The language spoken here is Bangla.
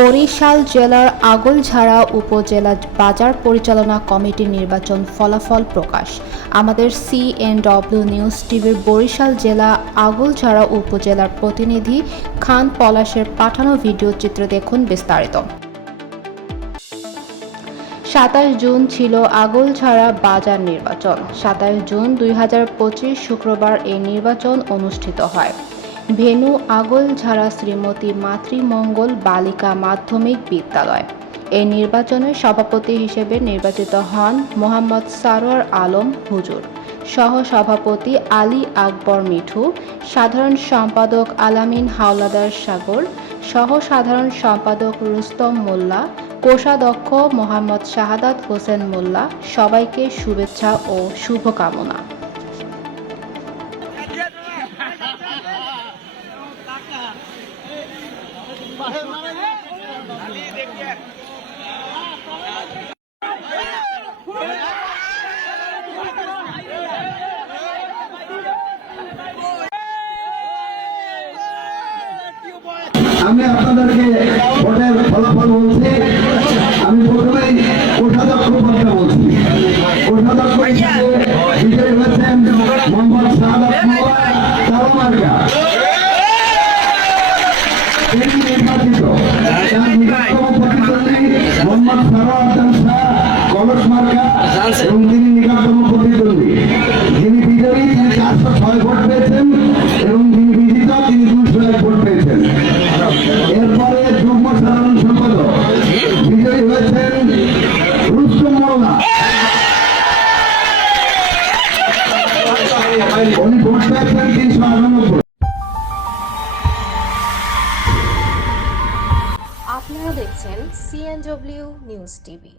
বরিশাল জেলার আগলঝাড়া উপজেলা বাজার পরিচালনা কমিটির নির্বাচন ফলাফল প্রকাশ। আমাদের সিএনডব্লিউ নিউজ টিভির বরিশাল জেলা আগলঝাড়া উপজেলার প্রতিনিধি খান পলাশের পাঠানো ভিডিও চিত্র দেখুন বিস্তারিত। সাতাশ জুন ছিল আগলঝাড়া বাজার নির্বাচন। সাতাশ জুন দুই হাজার পঁচিশ শুক্রবার এই নির্বাচন অনুষ্ঠিত হয়। ভেনু আগলঝাড়া শ্রীমতী মাতৃমঙ্গল বালিকা মাধ্যমিক বিদ্যালয়। এই নির্বাচনের সভাপতি হিসেবে নির্বাচিত হন মোহাম্মদ সারোয়ার আলম হুজুর। সহ সভাপতি আলী আকবর মিঠু, সাধারণ সম্পাদক আলামিন হাওলাদার সাগর সহ সাধারণ সম্পাদক রুস্তম মোল্লা, কোষাধ্যক্ষ মোহাম্মদ শাহাদাত হোসেন মোল্লা, সবাইকে শুভেচ্ছা ও শুভকামনা। আমি আপনাদেরকে ভোটের ফলাফল বলছি এবং তিনি নিকটতম প্রতিদ্বন্দ্বী যিনি বিজয়ী তিনি চারশো ছয় ভোট পেয়েছেন এবং যিনি বিজিত তিনি দুশো এক ভোট পেয়েছেন। এরপরে যুগ্ম সাধারণ সম্পাদক বিজয়ী হয়েছেন রুস্তম মোল্লা। উনি ভোট পেয়েছেন তিনশো আটানব্বই। আপনারা দেখছেন সিএনডব্লিউ নিউজ টিভি